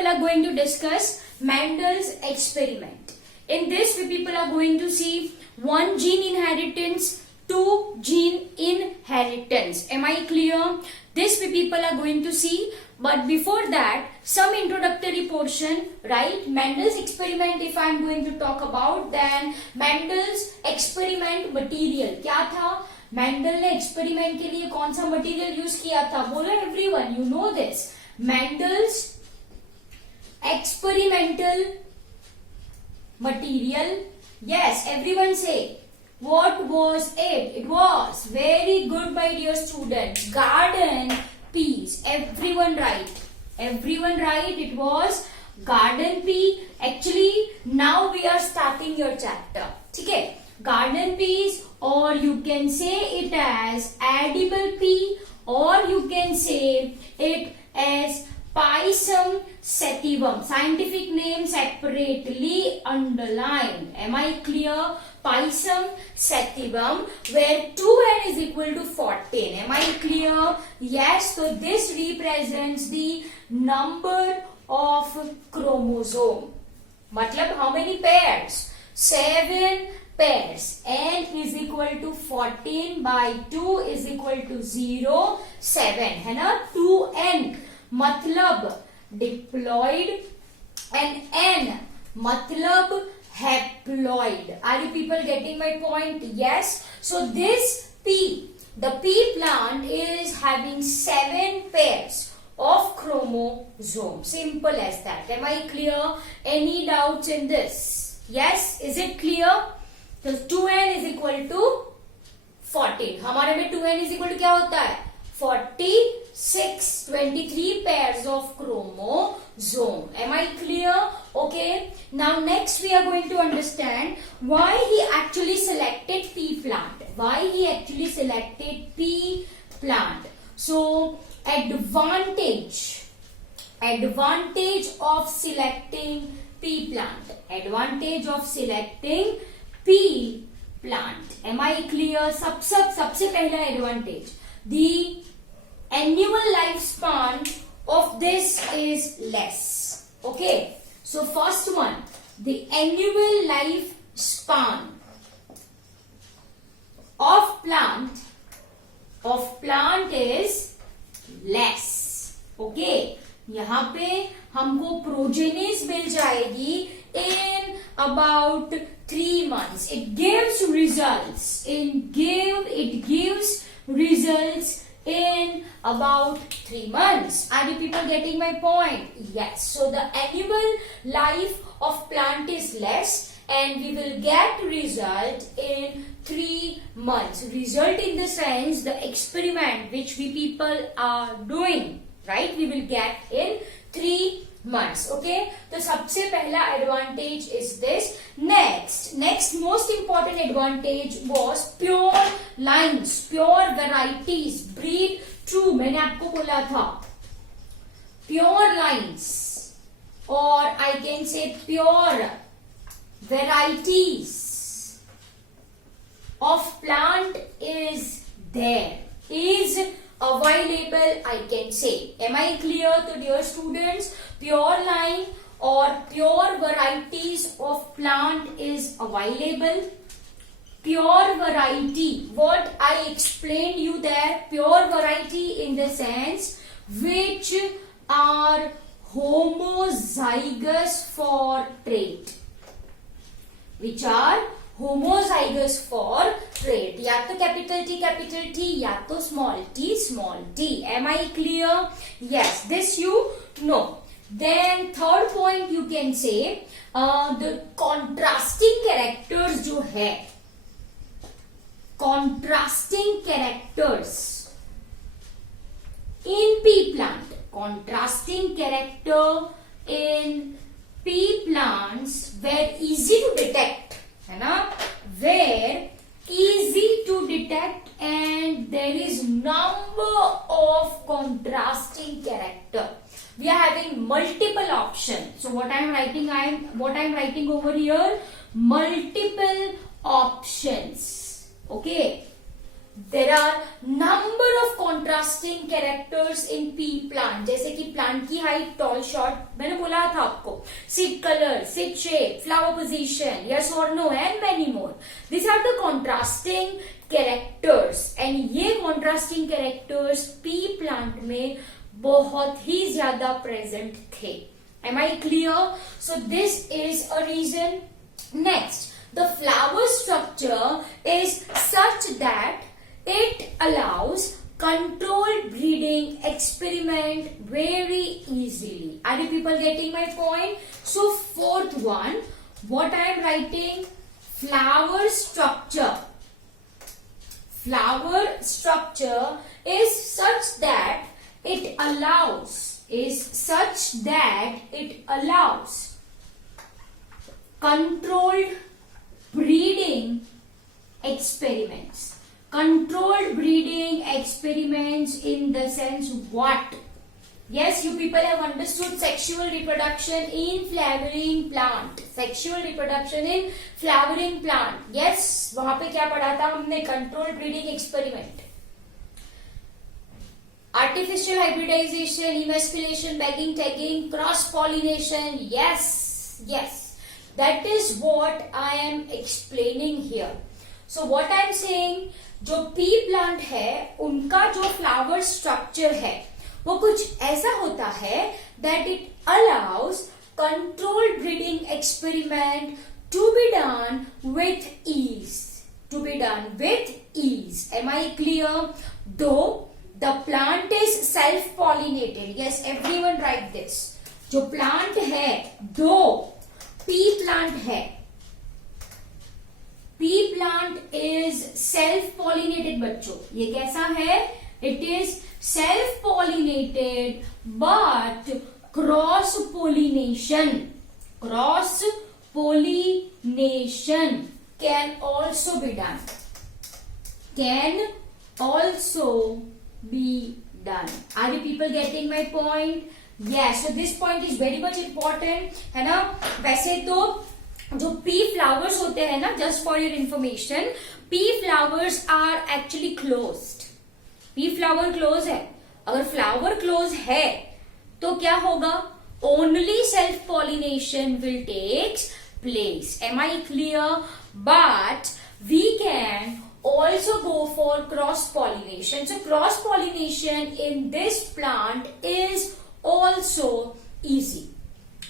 people are going to discuss Mendel's experiment. In this, we people are going to see one gene inheritance, two gene inheritance. Am I clear? This we people are going to see. But before that, some introductory portion, right? Mendel's experiment, if I am going to talk about, then Mendel's experiment material. क्या था? Mendel ने experiment के लिए कौन सा material use किया था? बोलो everyone, you know this. Mendel's experimental material. Yes, everyone say. What was it? It was very good, my dear students. Garden peas. Everyone right. Everyone right. It was garden pea. Actually, now we are starting your chapter. Okay. Garden peas, or you can say it as edible pea, or you can say it as Pisum sativum. Scientific name separately underlined. Am I clear? Pisum sativum, where 2n is equal to 14. Am I clear? Yes. So this represents the number of chromosome. मतलब how many pairs? 7 pairs. N is equal to 14 by 2 is equal to 0, 7. है ना? 2n मतलब diploid and n मतलब haploid. Are you people getting my point? Yes. So this pea, the pea plant is having 7 pairs of chromosome. Simple as that. Am I clear? Any doubts in this? Yes. Is it clear? So 2n is equal to 14. हमारे में 2n is equal to क्या होता है? 46, 23 pairs of chromosome. Am I clear? Okay. Now next we are going to understand why he actually selected pea plant. Why he actually selected pea plant. So advantage of selecting pea plant. Advantage of selecting pea plant. Am I clear? सबसे पहला advantage. The annual lifespan of this is less. Okay. So first one, the annual lifespan of plant is less. Okay. यहाँ पे हमको प्रोजेनिस मिल जाएगी in about 3 months. It gives results in about 3 months. Are you people getting my point? Yes. So the annual life of plant is less and we will get result in 3 months. Result in the sense the experiment which we people are doing, right? We will get in 3 months. Okay. So सबसे पहला advantage is this. Next most important advantage was pure lines, pure varieties, breed true. मैंने आपको बोला था pure lines, or I can say pure varieties of plant is there, is available, I can say. Am I clear to dear students? Pure line or pure varieties of plant is available. Pure variety, what I explained you there, pure variety in the sense which are homozygous for trait. Which are homozygous for trait. या तो capital T या तो small t. Am I clear? Yes, this you know. Then third point you can say the contrasting characters जो है, contrasting characters in pea plant, contrasting character in pea plants were easy to detect, है ना? Were easy to detect and there is number of contrasting character. We are having multiple options. So what I am writing over here, multiple options. Okay. there are number of contrasting characters in pea plant. जैसे कि plant की height, tall, short, मैंने बोला था आपको, seed color, seed shape, flower position, yes or no, and many more. These are the contrasting characters, and ये contrasting characters pea plant में बहुत ही ज्यादा present थे. Am I clear? So this is a reason. Next, the flower structure is such that it allows controlled breeding experiment very easily. Are you people getting my point? So fourth one, what I am writing, flower structure. Flower structure is such that it allows controlled breeding experiments. Controlled breeding experiments in the sense what? Yes, you people have understood sexual reproduction in flowering plant. Sexual reproduction in flowering plant. Yes, वहां पे क्या पढ़ा था हमने? Controlled breeding experiment. Artificial hybridization, emasculation, bagging, tagging, cross pollination. Yes, yes. That is what I am explaining here. So what I am saying, जो pea plant है उनका जो flower structure है वो कुछ ऐसा होता है that it allows controlled breeding experiment to be done with ease. To be done with ease. Am I clear? Though the plant is self-pollinated. Yes, everyone write this. जो plant है, though pea plant है, pea plant is self-pollinated बच्चों. ये कैसा है? It is self-pollinated but cross-pollination can also be done. Can also be done. Are you people getting my point? Yes. So this point is very much important, है ना? वैसे तो जो pea flowers होते हैं ना, just for your information, pea flowers are actually closed. pea flower close है. अगर flower close है तो क्या होगा? Only self pollination will take place. Am I clear? But we can also go for cross pollination. So cross pollination in this plant is also easy.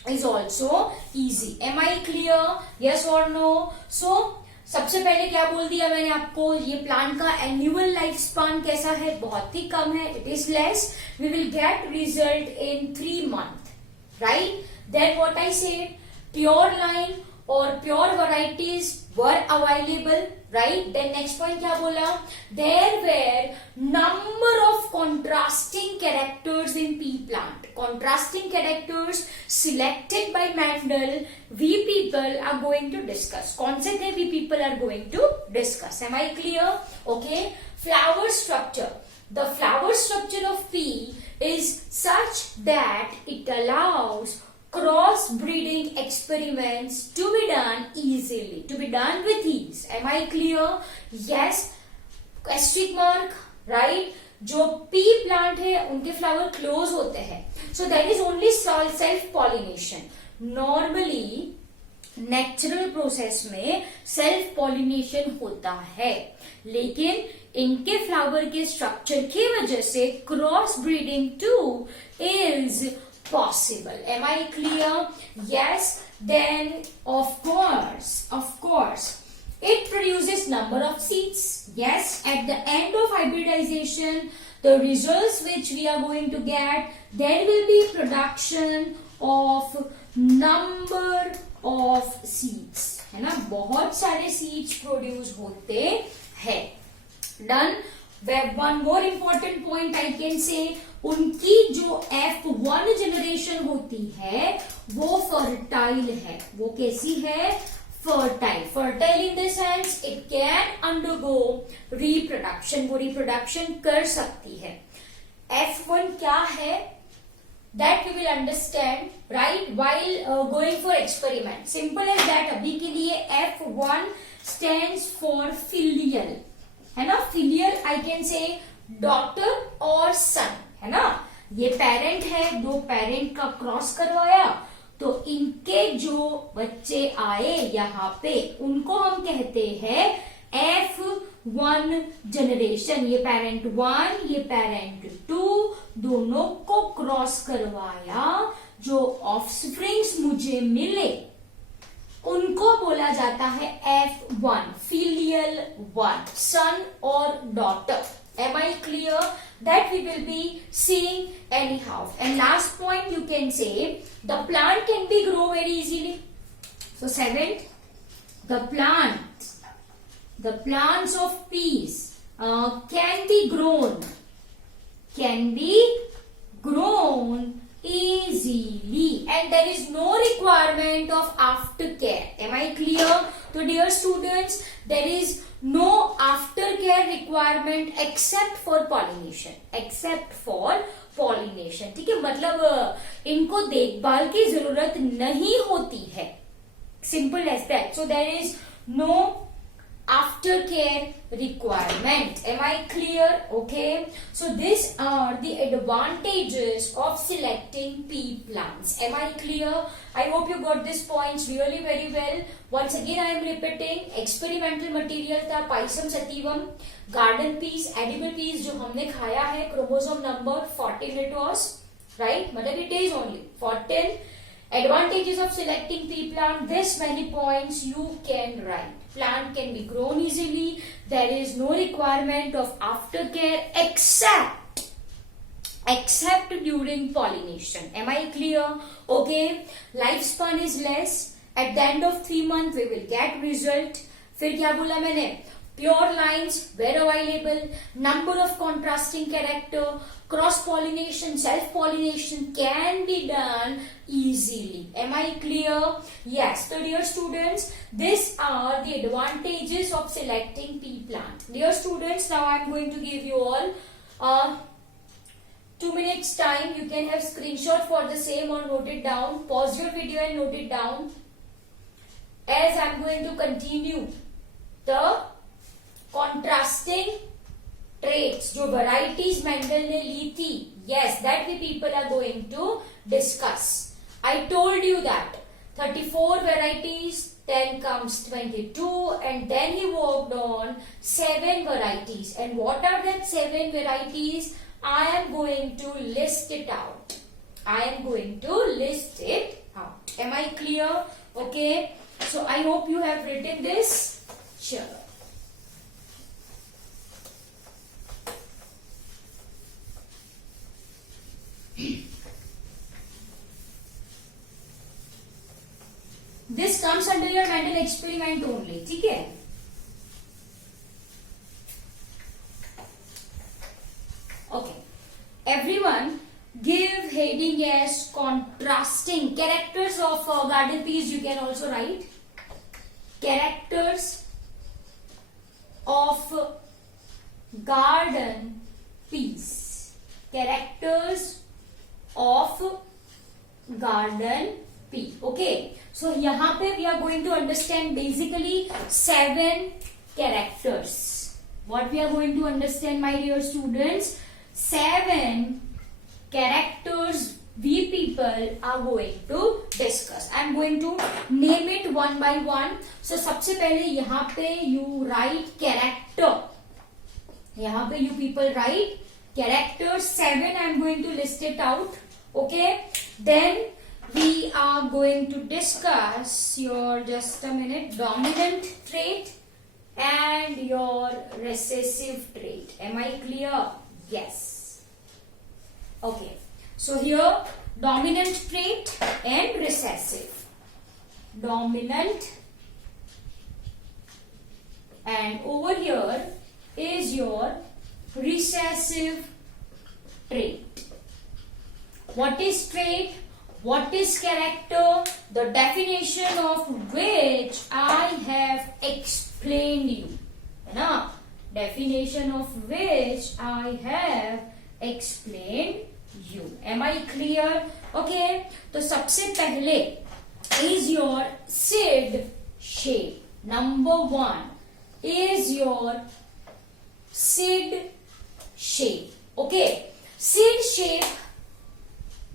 Am I clear? Yes or no? So सबसे पहले क्या बोल दिया मैंने आपको, ये plant का annual life span कैसा है? बहुत ही कम है. It is less. We will get result in 3 months, right? Then what I said, pure line और pure varieties were available, right? Then next point क्या बोला? There were number of contrasting characters in pea plant. Contrasting characters selected by Mendel, we people are going to discuss. कौन से थे we people are going to discuss. Am I clear? Okay. Flower structure. The flower structure of pea is such that it allows cross breeding experiments to be done easily, to be done with ease. Am I clear? Yes. Question mark, right? जो P plant है उनके flower close होते हैं. So that is only self pollination. Normally natural process में self pollination होता है, लेकिन इनके फ्लावर के स्ट्रक्चर की वजह से cross breeding two is possible. Am I clear? Yes. Then of course it produces number of seeds. Yes. At the end of hybridization, the results which we are going to get, there will be production of number of seeds. है ना? बहुत सारे seeds produce होते हैं. Done. One more important point I can say, उनकी जो F1 generation होती है वो फर्टाइल है. वो कैसी है? Fertile. Fertile in the sense it can undergo reproduction. वो रिप्रोडक्शन कर सकती है. F1 क्या है? That we will understand, right, while going for experiment. Simple as that. अभी के लिए F1 stands for filial. है ना. Filial I can say daughter और सन, है ना. ये पेरेंट है, दो पेरेंट का क्रॉस करवाया तो इनके जो बच्चे आए यहाँ पे उनको हम कहते हैं F1 जनरेशन. ये पेरेंट 1, ये पेरेंट 2, दोनों को क्रॉस करवाया, जो ऑफस्प्रिंग्स मुझे मिले उनको बोला जाता है F1, filial 1, son or daughter. Am I clear? That we will be seeing anyhow. And last point you can say, the plant can be grow very easily. So seventh, the plants of peas can be grown easily, and there is no requirement of aftercare. Am I clear? So dear students, there is no aftercare requirement except for pollination. ठीक है, मतलब इनको देखभाल की जरूरत नहीं होती है. Simple as that. So there is no aftercare requirement. Am I clear? Okay. So these are the advantages of selecting pea plants. Am I clear? I hope you got these points really very well. Once again I am repeating. Experimental material था Pisum sativum, garden peas, edible peas जो हमने खाया है, chromosome number 14 it was, right? मतलब it is only 14. Advantages of selecting pea plant. This many points you can write. Plant can be grown easily. There is no requirement of aftercare except during pollination. Am I clear? Okay. Lifespan is less. At the end of 3 months we will get result. फिर क्या बोला मैंने? Pure lines were available. Number of contrasting character. Cross pollination, self pollination can be done easily. Am I clear? Yes. So dear students, these are the advantages of selecting pea plant. Dear students, now I am going to give you all 2 minutes time. You can have screenshot for the same or note it down. Pause your video and note it down, as I am going to continue the contrasting traits, जो varieties Mendel ने ली थी. Yes, that we people are going to discuss. I told you that 34 varieties, then comes 22, and then he worked on 7 varieties. And what are that 7 varieties? I am going to list it out. Am I clear? Okay. So I hope you have written this. Sure. This comes under your Mendel experiment only. ठीक है? Okay. Everyone give heading as contrasting characters of garden peas. You can also write characters of garden peas. Characters of garden pea. Okay. So यहाँ पे we are going to understand basically 7 characters. What we are going to understand, my dear students? 7 characters we people are going to discuss. I am going to name it one by one. So सबसे पहले यहाँ पे you write character. यहाँ पे you people write characters 7. I am going to list it out. Okay. Then we are going to discuss your, just a minute, dominant trait and your recessive trait. Am I clear? Yes. Okay. So here dominant trait and recessive. Dominant, and over here is your recessive trait. What is trait? What is character? The definition of which I have explained you. है ना? Definition of which I have explained you. Am I clear? Okay. तो सबसे पहले is your seed shape. Number 1 is your seed shape. Okay, seed shape,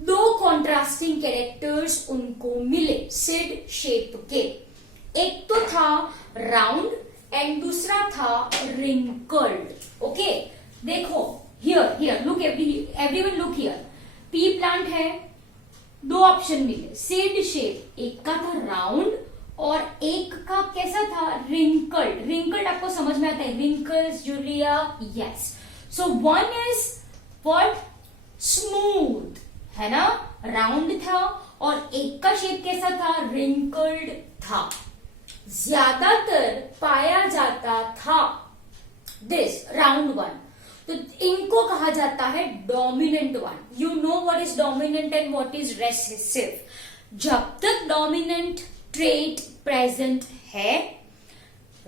दो contrasting characters उनको मिले seed shape के. एक तो था राउंड एंड दूसरा था रिंकल्ड. ओके, देखो here look, everyone look here. P plant है, दो ऑप्शन मिले सीड शेप. एक का था राउंड और एक का कैसा था, रिंकल्ड. रिंकल्ड आपको समझ में आता है, wrinkles urea. Yes, so one is what, smooth, है ना, राउंड था. और एक का शेप कैसा था, रिंकल्ड था. ज्यादातर पाया जाता था दिस राउंड वन, तो इनको कहा जाता है dominant one. You know what is dominant and what is recessive. जब तक डोमिनेंट ट्रेट प्रेजेंट है,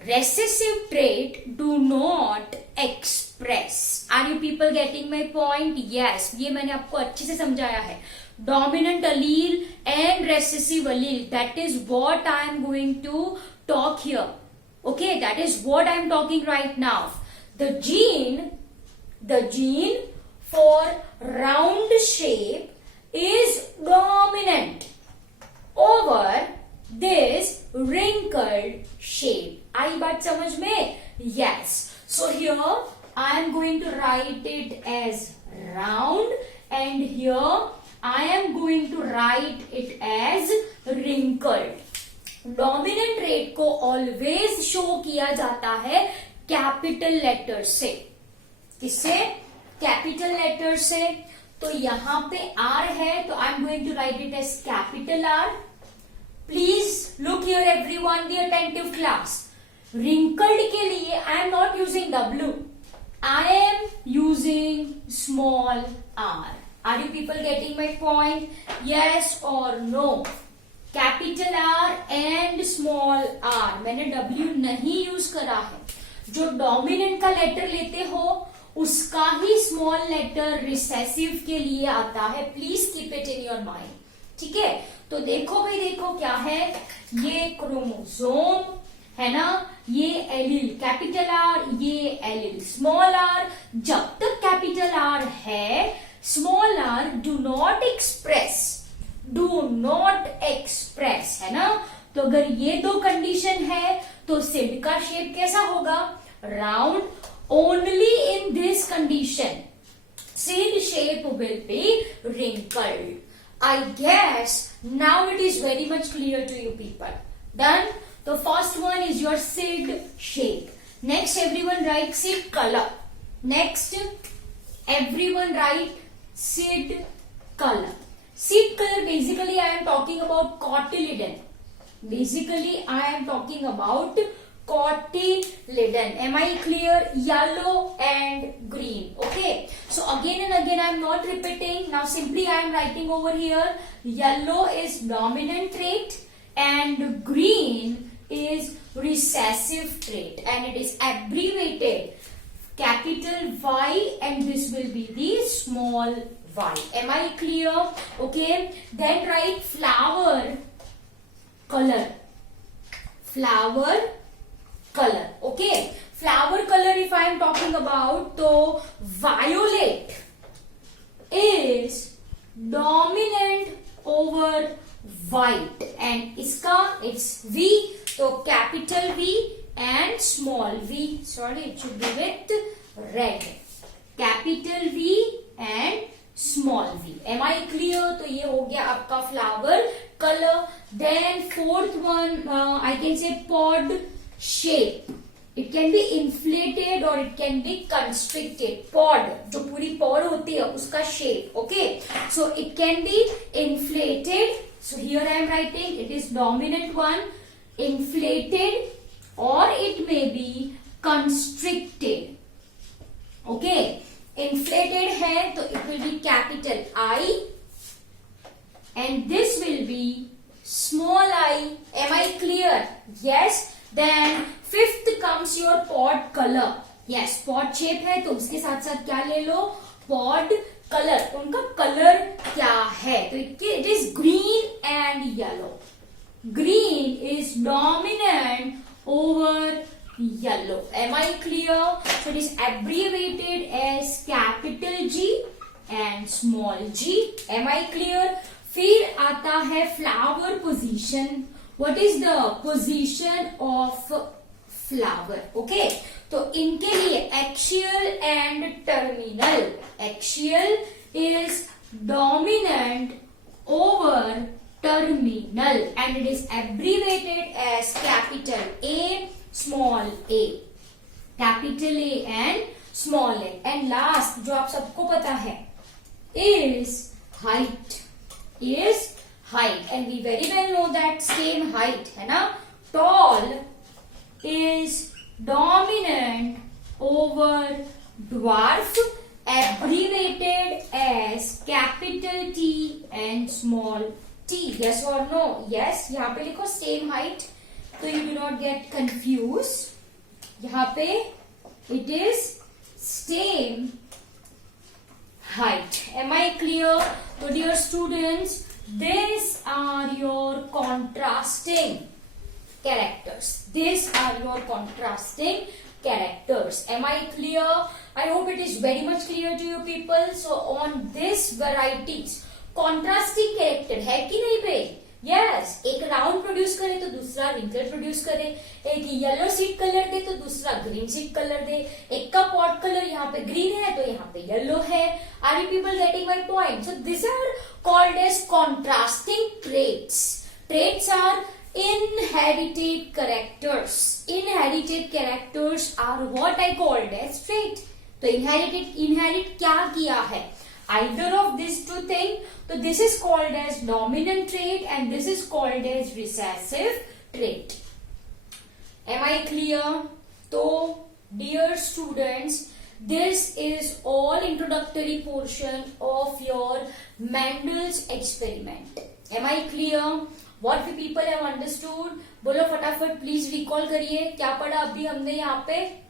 recessive trait do not express. Are you people getting my point? Yes, ये मैंने आपको अच्छे से समझाया है. Dominant allele and recessive allele, that is what I am going to talk here. Okay, that is what I am talking right now. The gene for round shape is dominant over this wrinkled shape. आई बात समझ में? Yes. So here I am going to write it as round and here I am going to write it as wrinkled. Dominant rate को always show किया जाता है capital letter से. किससे? Capital letter से. तो यहां पे आर है, तो I am going to write it as capital R. Please look here everyone, the attentive class. Wrinkled के लिए I am not using W, I am using small R. Are you people getting my point? Yes or no? Capital R and small r. मैंने W नहीं use करा है. जो dominant का letter लेते हो उसका ही स्मॉल लेटर रिसेसिव के लिए आता है. Please keep it in your mind. ठीक है, तो देखो भाई, देखो क्या है, ये क्रोमोसोम है ना, ये एलील कैपिटल आर, ये एलील स्मॉल आर. जब तक कैपिटल आर है, small R do not express, है ना. तो अगर ये दो कंडीशन है तो सीड का शेप कैसा होगा, round. Only in this condition seed shape will be wrinkled. I guess now it is very much clear to you people. Done. The first one is your seed shape. Next, everyone write seed color. Next, everyone write seed color. Seed color, basically I am talking about cotyledon. Basically I am talking about cotyledon. Am I clear? Yellow and green. Okay. So again and again I am not repeating. Now simply I am writing over here. Yellow is dominant trait and green is recessive trait, and it is abbreviated capital Y, and this will be the small y. Am I clear? Okay. Then write flower color. Flower color. Okay. Flower color, if I am talking about, so violet is dominant over white, and iska it's V, so capital V and small v. Sorry, it should be with red. Capital V and small v. Am I clear? तो ये हो गया आपका flower color. Then fourth one, I can say pod shape. It can be inflated or it can be constricted. Pod, जो पूरी pod होती है उसका shape. Okay, so it can be inflated. So here I am writing it is dominant one, inflated, or it may be constricted. Okay, inflated है तो it will be capital I, and this will be small I. Am I clear? Yes. Then fifth comes your pod color. Yes, pod shape है तो उसके साथ साथ क्या ले लो, pod color. उनका color क्या है, तो it is green and yellow. Green is dominant over yellow. Am I clear? So it is abbreviated as capital G and small g. Am I clear? फिर आता है flower position. What is the position of flower? Okay. तो इनके लिए axial and terminal. Axial is dominant over terminal and it is abbreviated as capital A, small a. Capital A and small a. And last जो आप सबको पता है is height. Is height. And we very well know that same height है ना. Tall is dominant over dwarf, abbreviated as capital T and small t. Yes or no? Yes. यहाँ पे लिखो same height, so you do not get confused. यहाँ पे it is same height. Am I clear? So dear students, these are your contrasting characters. These are your contrasting characters. Am I clear? I hope it is very much clear to you people. So on this varieties, contrasting character है कि नहीं पे? Yes. एक round produce करे तो दूसरा wrinkle produce करे, एक येलो सीड कलर दे तो दूसरा ग्रीन सीड कलर दे, एक का पॉट कलर यहाँ पे ग्रीन है तो यहाँ पे येलो है. Are you people getting my point? So these are called as contrasting traits. Traits are inherited characters. Inherited characters are what I called as trait. तो inherit क्या किया है? Either of these two things. So this is called as dominant trait and this is called as recessive trait. Am I clear? So dear students, this is all introductory portion of your Mendel's experiment. Am I clear? What we people have understood? बोलो फटाफट please recall करिए क्या पढ़ा अभी हमने यहाँ पे.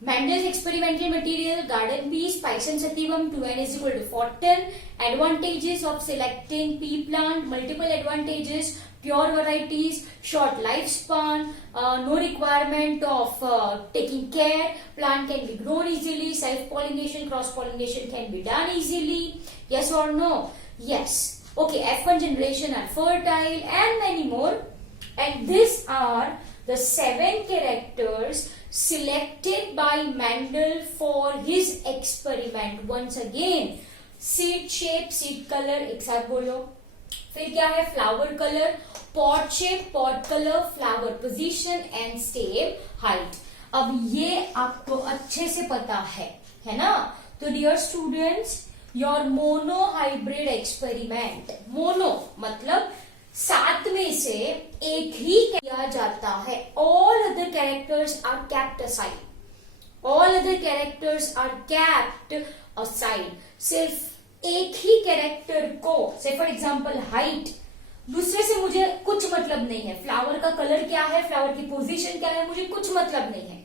Mendel's experimental material, garden pea, spice and sativum, 2n is equal to 410. Advantages of selecting pea plant, multiple advantages, pure varieties, short lifespan, no requirement of taking care, plant can be grown easily, self-pollination, cross-pollination can be done easily. Yes or no? Yes. Okay, F1 generation are fertile and many more. And these are the 7 characters selected by Mendel for his experiment. Once again, seed shape, seed color, एक साथ बोलो. फिर क्या है? Flower color, pot shape, pot color, flower position and stem height. अब ये आपको अच्छे से पता है ना? तो dear students, your mono hybrid experiment. Mono मतलब 7 में से एक ही किया जाता है. All other characters are kept aside. All other characters are kept aside. सिर्फ एक ही कैरेक्टर को, से फॉर एग्जाम्पल हाइट, दूसरे से मुझे कुछ मतलब नहीं है. फ्लावर का कलर क्या है, फ्लावर की पोजीशन क्या है, मुझे कुछ मतलब नहीं है.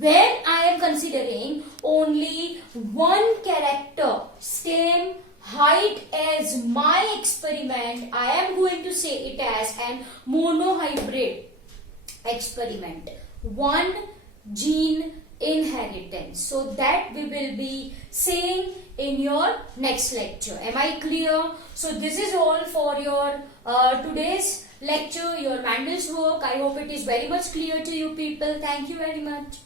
When I am considering only one character, stem, height as my experiment, I am going to say it as an monohybrid experiment. One gene inheritance. So that we will be seeing in your next lecture. Am I clear? So this is all for your today's lecture, your Mendel's work. I hope it is very much clear to you people. Thank you very much.